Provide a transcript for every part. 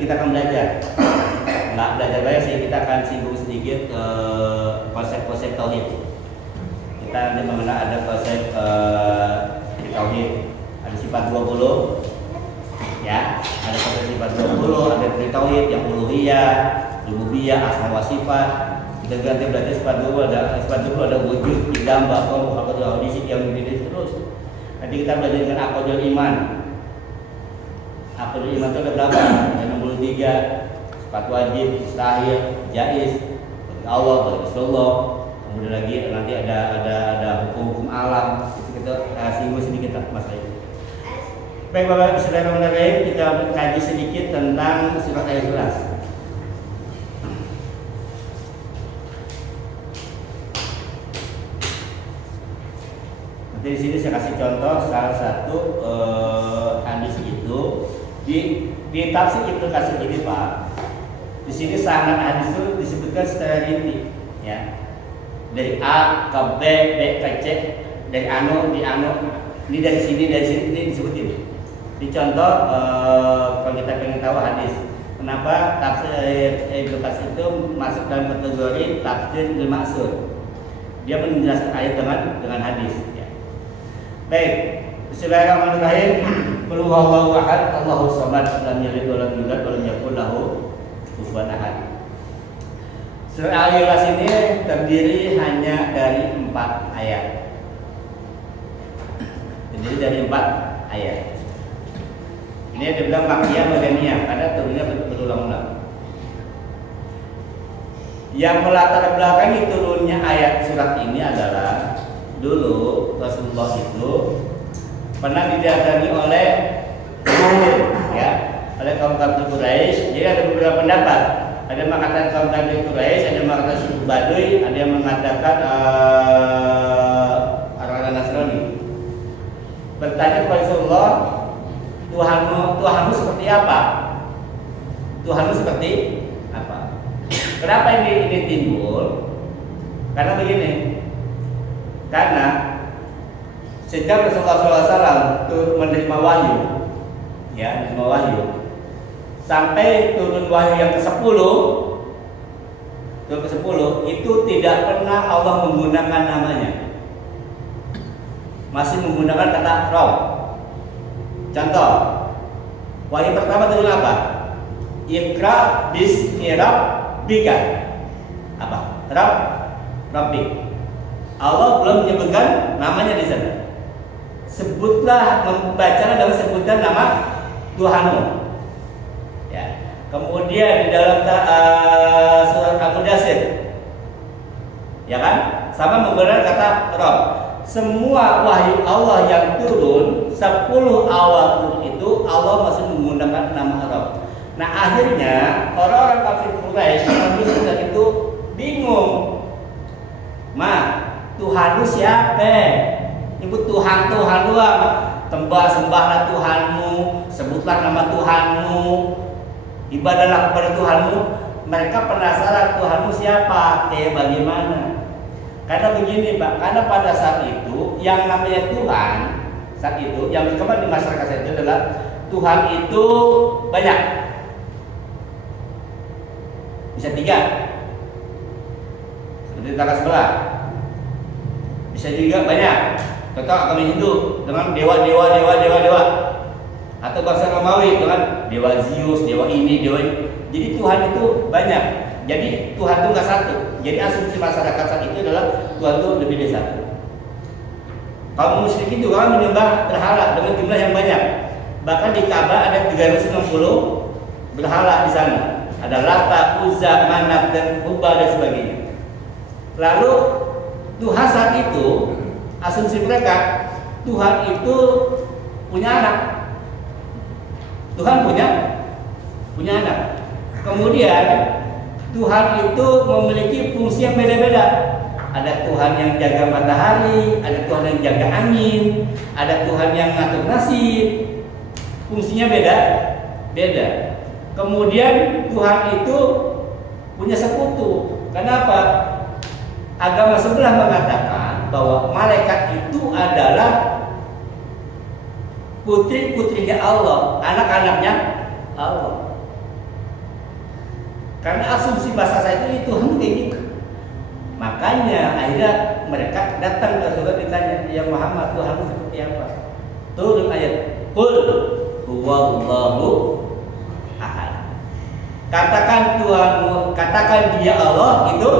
kita akan belajar. Nggak belajar banyak sih, kita akan singgung sedikit konsep-konsep tauhid. Kita nanti mengenal ada konsep tauhid, ada sifat 20, ya, ada konsep sifat 20, ada tauhid yang uluhiyah, rububiyah, asma wa sifat. Kita ganti berarti sifat 20 ada wujud, idam, baqo, muhabbatul hadis yang begini terus. Nanti kita belajar dengan aqidul iman. Aqidul iman itu ada berapa? Ada 63. Sifat wajib, mustahil, jaiz, Allah, Rasulullah. Kemudian lagi nanti ada hukum alam. Itu kita singgung sedikit masalah itu. Baik Bapak Bismillahirrahmanirrahim, kita kaji sedikit tentang sifat al-ikhlas. Di sini saya kasih contoh salah satu hadis itu di tafsir Ibnu Katsir ini Pak. Di sini sanad hadis itu disebutkan secara rinci, ya. Dari A ke B, B ke C, dari anu di anu, ini dari sini ini disebutin. Di contoh kalau kita pengen tahu hadis, kenapa tafsir Ibnu Katsir itu masuk dalam kategori tafsir bil ma'sur. Dia menjelaskan ayat dengan hadis. Baik, bismillahirrahmanirrahim. Qul huwallahu ahad, Allahus samad, lam yalid wa lam yulad wa lam yakul lahu kufuwan ahad. Surah Al-Ikhlas ini terdiri hanya dari 4 ayat. Terdiri dari 4 ayat. Ini dibilang makkiyah madaniyah karena turunnya berulang-ulang. Yang melatar belakangi turunnya ayat surat ini adalah dulu Rasulullah itu pernah didatangi oleh oleh kaum kafir Quraisy. Jadi ada beberapa pendapat. Ada yang mengatakan kaum kafir Quraisy, ada yang mengatakan suku Baduy, ada yang mengatakan orang-orang Nasrani. Bertanya kepada Rasulullah, Tuhanmu seperti apa? Tuhanmu seperti apa? Kenapa ini timbul? Karena begini. Karena sejak Rasulullah SAW menerima wahyu, ya, menerima wahyu, sampai turun wahyu yang ke-10, itu tidak pernah Allah menggunakan namanya, masih menggunakan kata Rabb. Contoh, wahyu pertama turun apa? Iqra bismi rabbika. Apa? Rabbik. Allah belum menyebutkan namanya di sana. Sebutlah, membacalah dalam sebutan nama Tuhanmu. Ya. Kemudian di dalam surat Al-Mudaththir, ya kan, sama menggunakan kata Rabb. Semua wahyu Allah yang turun 10 awal turun itu Allah masih menggunakan nama Rabb. Nah akhirnya orang-orang kafir Quraisy yang itu bingung. Tuhanmu siapa? Nyebut Tuhan doang. Sembahlah Tuhanmu, sebutlah nama Tuhanmu, ibadahlah kepada Tuhanmu. Mereka penasaran Tuhanmu siapa? Bagaimana? Karena begini Pak, karena pada saat itu yang namanya Tuhan, saat itu yang berkembang di masyarakat saat itu adalah Tuhan itu banyak. Bisa 3. Seperti tetangga sebelah. Bisa juga banyak. Contoh agama Hindu dengan dewa. Atau bangsa Romawi dengan dewa Zeus, dewa ini, dewa ini. Jadi Tuhan itu banyak. Jadi Tuhan itu nggak satu. Jadi asumsi masyarakat saat itu adalah Tuhan itu lebih dari satu. Kaum musyrikin juga menyembah berhala dengan jumlah yang banyak. Bahkan di Ka'bah ada 360 berhala di sana. Ada Lata, Uzza, Manat, dan Hubal dan sebagainya. Lalu Tuhan saat itu, asumsi mereka, Tuhan itu punya anak. Tuhan punya anak. Kemudian Tuhan itu memiliki fungsi yang beda-beda. Ada Tuhan yang jaga matahari, ada Tuhan yang jaga angin, ada Tuhan yang ngatur nasib. Fungsinya beda. Kemudian Tuhan itu punya sekutu. Kenapa? Agama sebelah mengatakan bahwa malaikat itu adalah putri-putrinya Allah, anak-anaknya Allah. Karena asumsi bahasa saya itu Tuhan kayak gitu. Makanya akhirnya mereka datang ke Rasulullah ditanya, ya Muhammad, Tuhan seperti apa? Turun ayat, Qul huwallahu ahad. Katakan Tuhanmu, katakan Dia Allah itu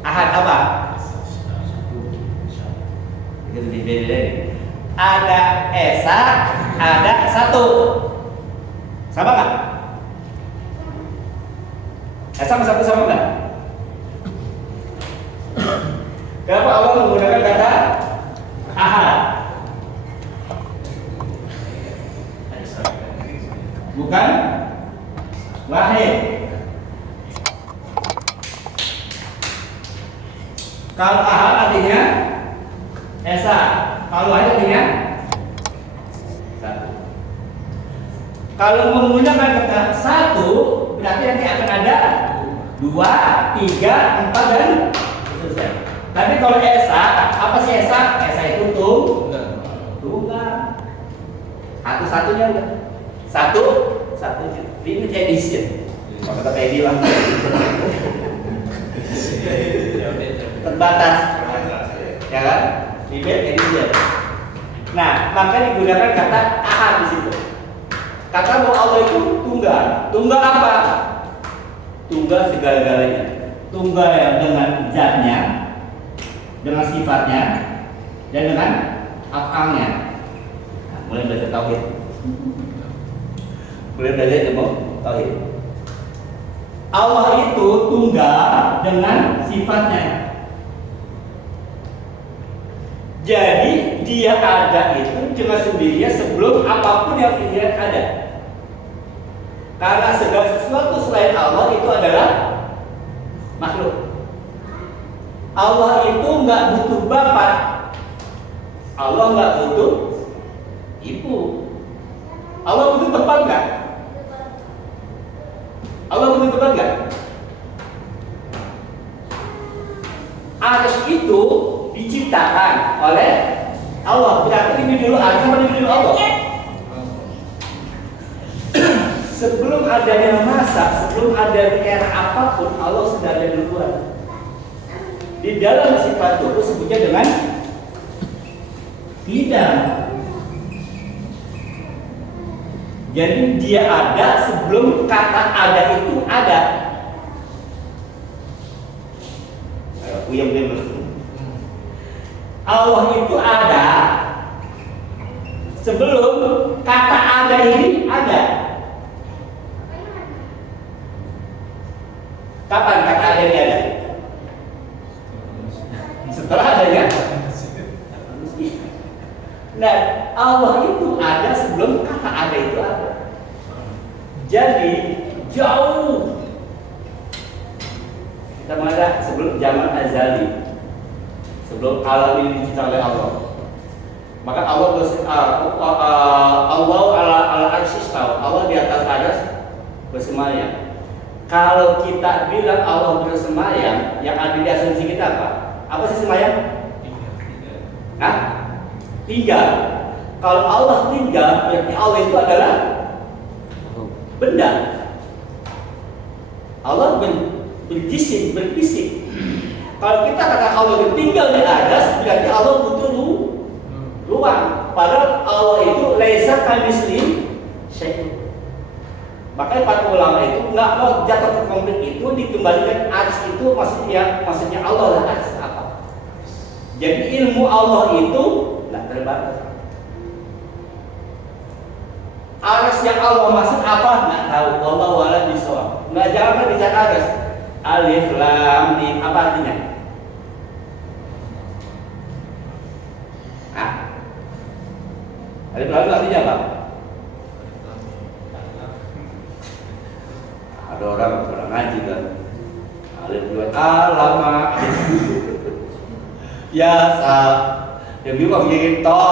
ahad apa? Itu beda. Ada esa, ada satu. Sama nggak? Esa sama satu sama nggak? Kenapa Allah menggunakan kata ahad? Bukan wahid. Kalau ahad artinya esa, kalau wahid artinya satu. Kalau menggunakan kata satu, berarti nanti akan ada 2, 3, 4 dan seterusnya. Tapi kalau esa, apa sih esa? Esa itu tunggal. Satu-satunya udah. Satu limited edition. Kalau kata Edi lah. Terbatas. Ya kan? Limited edition. Nah, maka digunakan kata ahad di situ. Kata bahwa Allah itu tunggal. Tunggal apa? Tunggal segala-galanya. Tunggal yang dengan zatnya, dengan sifatnya, dan dengan af'alnya. Nah, mulai belajar tauhid. Mulai belajar ilmu tauhid. Allah itu tunggal dengan sifatnya. Jadi Dia ada itu cuma sendirinya sebelum apapun yang Dia ada. Karena segala sesuatu selain Allah itu adalah makhluk. Allah itu nggak butuh bapak, Allah nggak butuh ibu. Allah butuh tempat nggak? Allah butuh tempat nggak? Arsy itu diciptakan oleh Allah. Berarti ini dulu Arsy apa ini dulu Allah? Sebelum adanya masa, sebelum ada era apapun, Allah sudah ada duluan. Di dalam sifat itu sebutnya dengan tidak. Jadi Dia ada sebelum kata ada itu ada. Allah itu ada sebelum kata ada ini ada. Kapan kata ada ini ada? Setelah adanya. Nah, Allah itu ada sebelum kata ada itu ada. Jadi jauh kita mana sebelum zaman azali, sebelum alam ini diciptakan oleh Allah. Maka Allah Allah ala arsy istawa. Allah di atas arsy bersemayam. Kalau kita bilang Allah bersemayam, yang ada di asumsi kita apa? Apa sih semayam? Hah? Tinggal. Kalau Allah tinggal, berarti Allah itu adalah benda. Allah berjisim, berfisik. Kalau kita kata Allah tinggal di atas, berarti Allah butuh ruang. Padahal Allah itu laisa kamitslihi syai'un. Makanya para ulama itu nggak mau jatuh ke konflik itu dikembalikan arsy itu maksudnya Allah lah arsy apa? Jadi ilmu Allah itu nggak terbatas. Arsy yang Allah maksud apa? Nggak tahu. Wallahu a'lam bishawab. Nggak jangan bicara arsy. Alif lam mim apa artinya? Alif lam artinya apa? Ada orang pernah ngaji kan, alif dua alama, ya sa, yang bingung jadi to,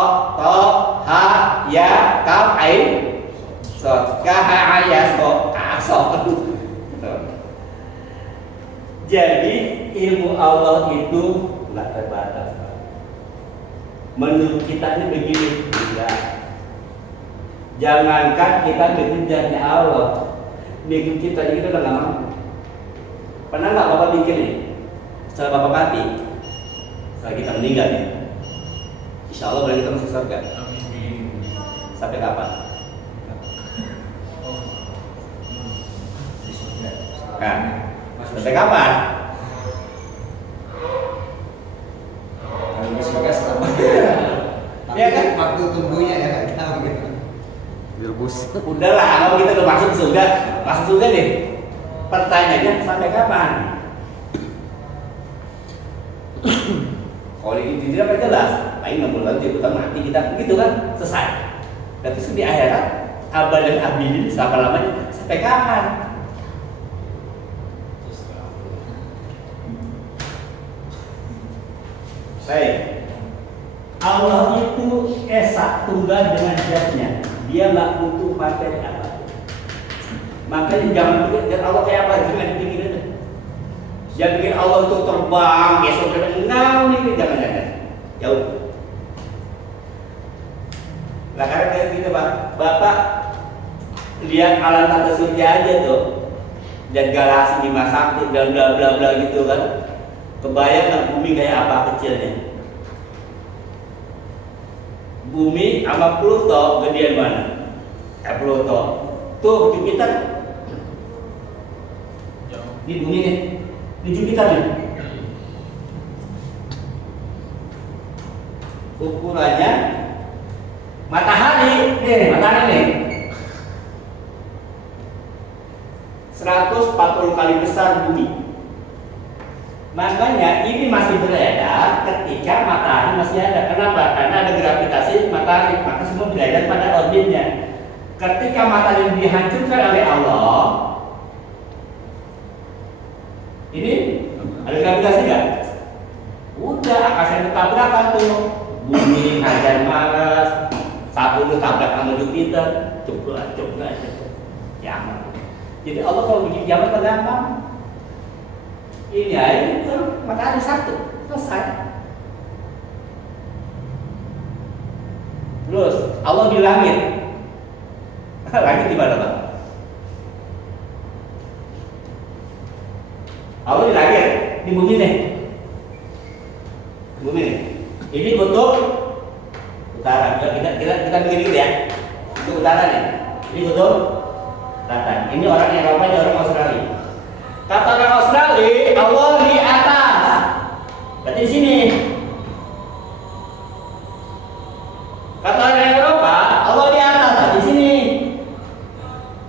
ha, ya, kaf, ain, so, kaha, ya, so, so. Jadi ilmu Allah itu nggak terbatas. Menurut kita ini begini, tidak. Jangankan kita mengejarnya Allah. bikin kita aja kita udah nggak mampu. Pernah nggak Bapak mikir nih, setelah Bapak mati, setelah kita meninggal ya, Insya Allah berarti kita masuk surga. Sampai kapan? Kan? Sampai kapan? Kalau di surga selama Ya kan? waktu tunggunya ya nggak tahu gitu. Direbus. Udahlah, kalau kita udah masuk surga deh. Pertanyaannya sampai kapan? Kalau ini tidak apa jelas, paling 60 tahun kita mati kita gitu kan selesai. Tapi di akhirat abad dan abidin sampai lamanya sampai kapan? Baik. Allah itu esa tunggal dengan zatnya. Dia nggak butuh materi apa. Makanya jangan pikir Allah kayak apa, jangan dipikirin. Jangan pikir Allah itu terbang, besok enggak nih, jangan. Jauh. Lah karena kayak gitu Bapak lihat alam tata surya aja tuh, dan galaksi Bima Sakti dan bla bla bla gitu kan. Kebayang nggak bumi kayak apa kecilnya? Bumi sama Pluto gedean mana? Pluto. Tuh Jupiter. Di bumi nih. Di Jupiter nih. Ukurannya matahari nih. 140 kali besar bumi. Makanya ini masih beredar ketika matahari masih ada. Kenapa? Karena ada gravitasi matahari, maka semua beredar pada orbitnya. Ketika matahari dihancurkan oleh Allah, ini ada gravitasi nggak? Udah, akasnya tabrakan tuh. Bumi hajar Mars, Saturnus tabrak sama Jupiter, coba. Jangan. Jadi Allah kalau bikin kiamat gampang. Ini aja matahari satu, selesai. Terus Allah di langit. Langit di mana, Pak? Allah di langit, di bumi nih. Bumi nih. Ini kutub utara. Kita bikin dulu ya. Itu utara nih. Ini kutub selatan. Ini orang Eropa, ini orang Australia. Kata orang Australia, Allah di atas. Berarti di sini. Kata orang Eropa, Allah di atas, di sini.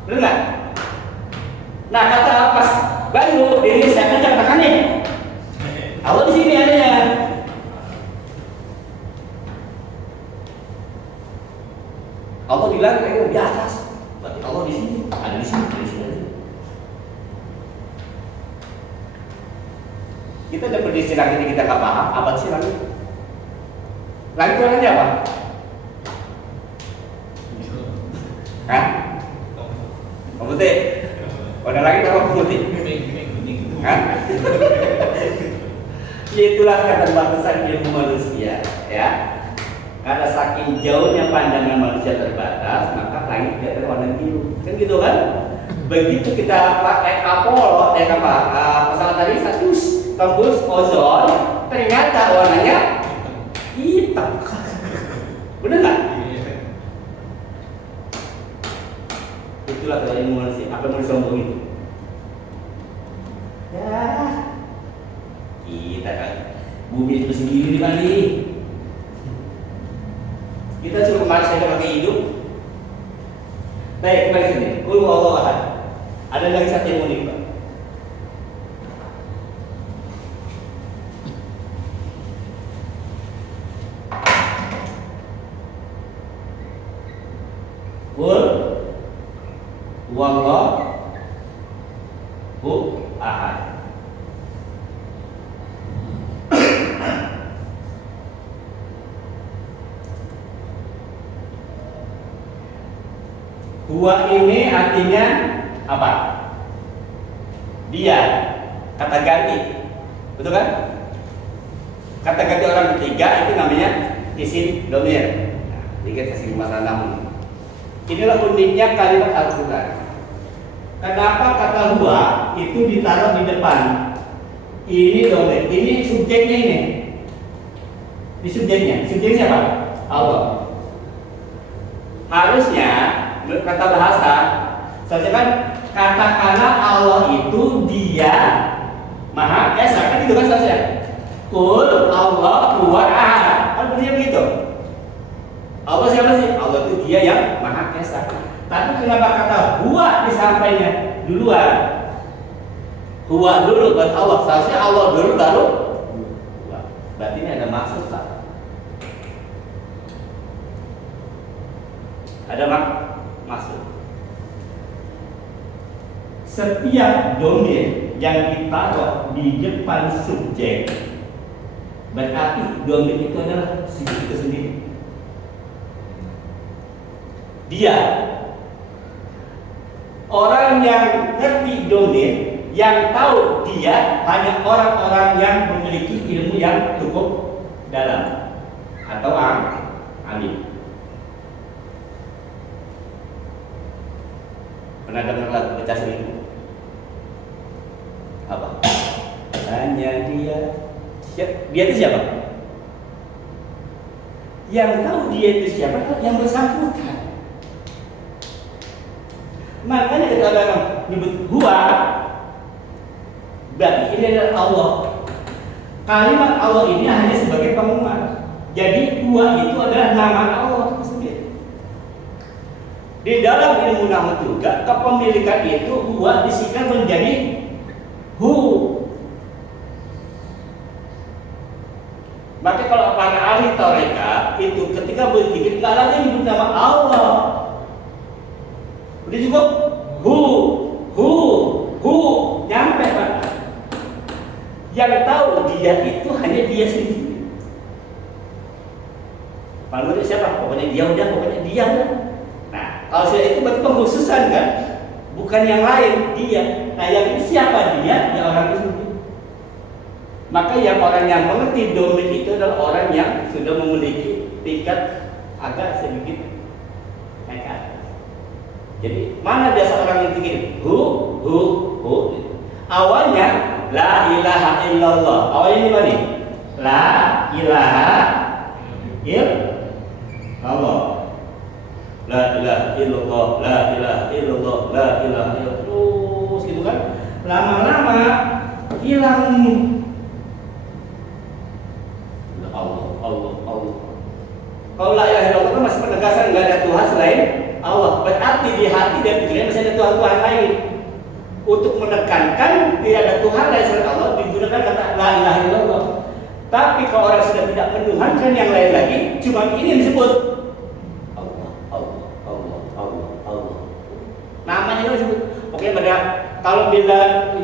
Benar nggak? Nah, kata pas Bayu di Indonesia kan katakan nih, Allah di sini adanya. Allah bilang di atas, berarti Allah di sini, ada di sini, di sini. Kita udah prediksi langit ini kita nggak paham, apa sih langit? Langit warnanya apa? Kan? Putih. Warna langit apa putih? Kan? Itulah keterbatasan ilmu manusia, ya. Karena saking jauhnya pandangan manusia terbatas, maka langit tidak berwarna biru. Kan gitu kan? Begitu kita pakai Apollo, pesawat tadi tembus ozon, ternyata warnanya hitam. Benar nggak? Itulah kalau ilmu manusia. Apa yang mau disombong itu? Ya, kita kan bumi itu sendiri di Bali. Kita suruh kemarin saya pakai hidup. Baik, kembali sini. Qul huwallahu ahad. Ada lagi satu yang unik, Pak. Qul huwallahu ahad. Huwa ini artinya apa? Dia, kata ganti, betul kan? Kata ganti orang ketiga itu namanya isim domir. Nah, ini kasih masalah namun. Inilah uniknya kalimat Al-Quran. Kenapa kata huwa itu ditaruh di depan? Ini domain, ini subjeknya ini. Di subjeknya siapa? Allah. Harusnya kata bahasa, saya kan katakanlah Allah itu Dia Maha Esa, kan itu kan saya. Qul Allah huwa ahad. Kan bunyinya begitu. Allah siapa sih? Allah itu Dia yang Maha Esa. Tapi kenapa kata huwa disampainya duluan? Huwa dulu buat Allah. Seharusnya Allah dulu baru huwa. Berarti ini ada maksud tak? Ada maksud. Setiap domain yang ditaruh di depan subjek berarti domain itu adalah subjek itu sendiri. Dia orang yang ngerti domain, yang tahu dia hanya orang-orang yang memiliki ilmu yang cukup dalam atau alim. Pernah dengar lagu Pecah Selingkuh? Apa? Hanya dia. Dia itu siapa? Yang tahu dia itu siapa? Yang bersangkutan. Makanya kita orang nyebut huwa, berarti ini adalah Allah. Kalimat Allah ini hanya sebagai pengumuman. Jadi huwa itu adalah nama Allah itu sendiri. Di dalam ilmu nahwu juga kepemilikan itu huwa disingkat menjadi hu. Maka kalau para ahli tarekat itu ketika berzikir nggak lagi menyebut nama Allah. Udah cukup hu nyampe Pak. Yang tahu dia itu hanya dia sendiri. Kalau siapa? Pokoknya dia udah, pokoknya dia udah. Nah, kalau sudah itu berarti pengkhususan kan? Bukan yang lain, dia. Nah, yang itu siapa dia? Ya orang itu sendiri. Maka yang orang yang mengerti domain itu adalah orang yang sudah memiliki tingkat agak sedikit naik ke atas. Jadi mana biasa orang yang tinggi? Hu. Awalnya la ilaha illallah. Awalnya ini mana? La ilaha illallah. La ilaha illallah, la ilaha illallah, la ilaha illallah. Terus gitu kan? Lama-lama hilang. Allah. Kalau la ilaha illallah itu masih penegasan nggak ada Tuhan selain Allah. Berarti di hati dan pikiran masih ada Tuhan lain. Untuk menekankan tidak ada Tuhan lain selain Allah digunakan kata la ilaha illallah. Tapi kalau orang sudah tidak menuhankan yang lain lagi, cuma ini yang disebut Allah. Namanya itu disebut. Oke, pada kalau bila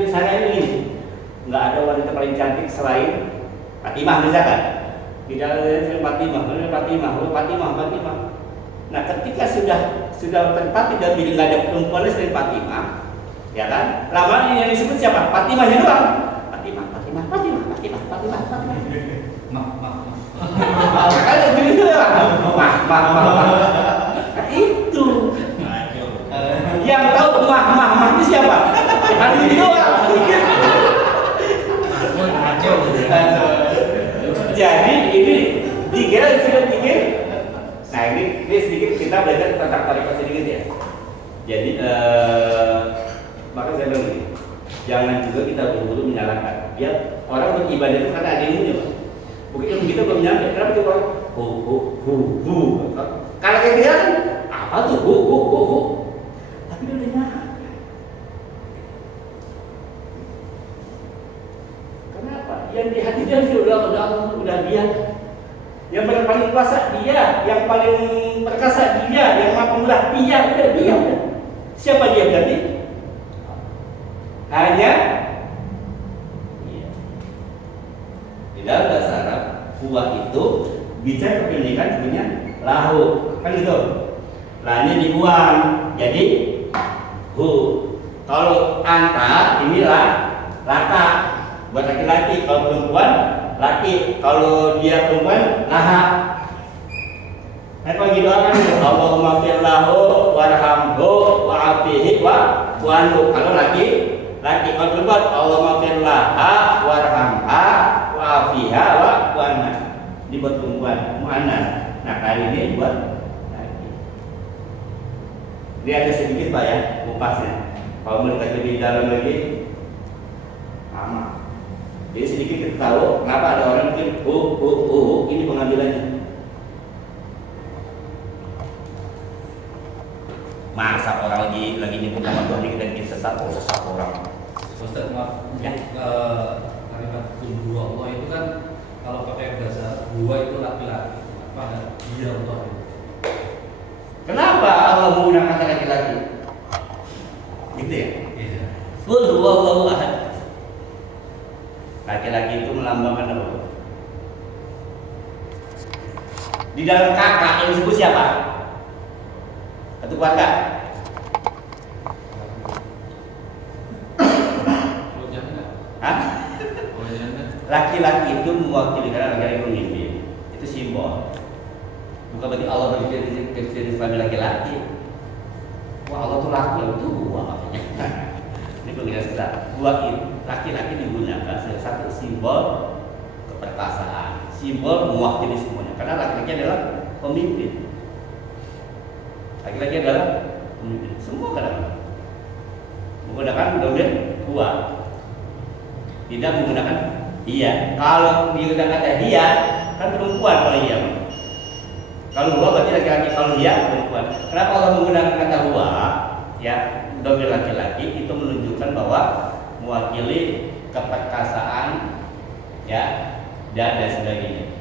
sana ini nggak ada wanita paling cantik selain Fatimah misalkan. Tidak ada Fatimah. Nah, ketika sudah terpati dan tidak ada perempuan selain Fatimah, ya kan? Lama yang disebut siapa? Fatimahnya doang. Fatimah. Kan begitu ya. Itu. Yang tahu mah itu siapa? Hanya itu doang. Jadi ini dikira sudah pikir. Nah ini sedikit kita belajar tentang tarekat sedikit ya. Jadi maka saya bilang begini, jangan juga kita buru-buru menyalahkan. Ya orang beribadah itu karena ada ilmunya, Pak. Begitu kita belum nyampe, kenapa itu orang hu. Kalau kayak dia kan apa tuh hu. Tapi dia udah nyampe. Kenapa? Yang di hati dia udah dia. Yang paling kuasa dia, yang paling perkasa dia, yang maha pemurah dia. Siapa dia berarti? Hanya di dalam bahasa Arab, huwa itu bisa kepemilikan sebenarnya lahu, kan gitu. Lahnya dibuang, jadi hu. Kalau anta inilah laka buat laki-laki, kalau perempuan laki, kalau dia perempuan laha. Apa doakan Allahumma firlahu warhamhu wa'afihi wa'anhu. Kalau laki kalau perempuan Allahumma firlaha warhamha wa'afiha wa'anha. Ini buat perempuan mu'annas. Nah kali ini buat laki. Ini ada sedikit Pak ya kupasnya. Kalau mereka lebih dalam lagi sama. Jadi sedikit kita tahu kenapa ada orang mungkin ini pengambilannya. Masa orang lagi nyebut nama Tuhan kita bikin sesat orang. Ustaz maaf, Ya. kalimat dua Allah itu kan kalau pakai bahasa dua itu laki-laki, pada dia Allah. Kenapa Allah menggunakan kata laki-laki? Gitu ya? Iya. Qul huwallahu ahad. Laki-laki itu melambangkan apa? Di dalam kakak yang disebut siapa? Satu keluarga. Kalau jangan, Hah? kalau jangan, Laki-laki itu mewakili karena laki-laki pemimpin. Itu simbol. Bukan berarti Allah berfirman sebagai laki-laki. Wah Allah tuh laki, Allah tuh dua makanya. Ini pengira susah. Dua itu laki-laki digunakan sebagai satu simbol keperkasaan, simbol mewakili semuanya. Karena laki-laki adalah pemimpin. Laki-laki adalah pemimpin. Semua kadang menggunakan domir dua. Tidak menggunakan dia. Kalau digunakan dia kan perempuan kalau iya. Kalau huwa berarti laki-laki, kalau dia perempuan. Kenapa Allah menggunakan kata huwa? Ya, domir laki-laki itu menunjukkan bahwa mewakili keperkasaan, ya, dan sebagainya.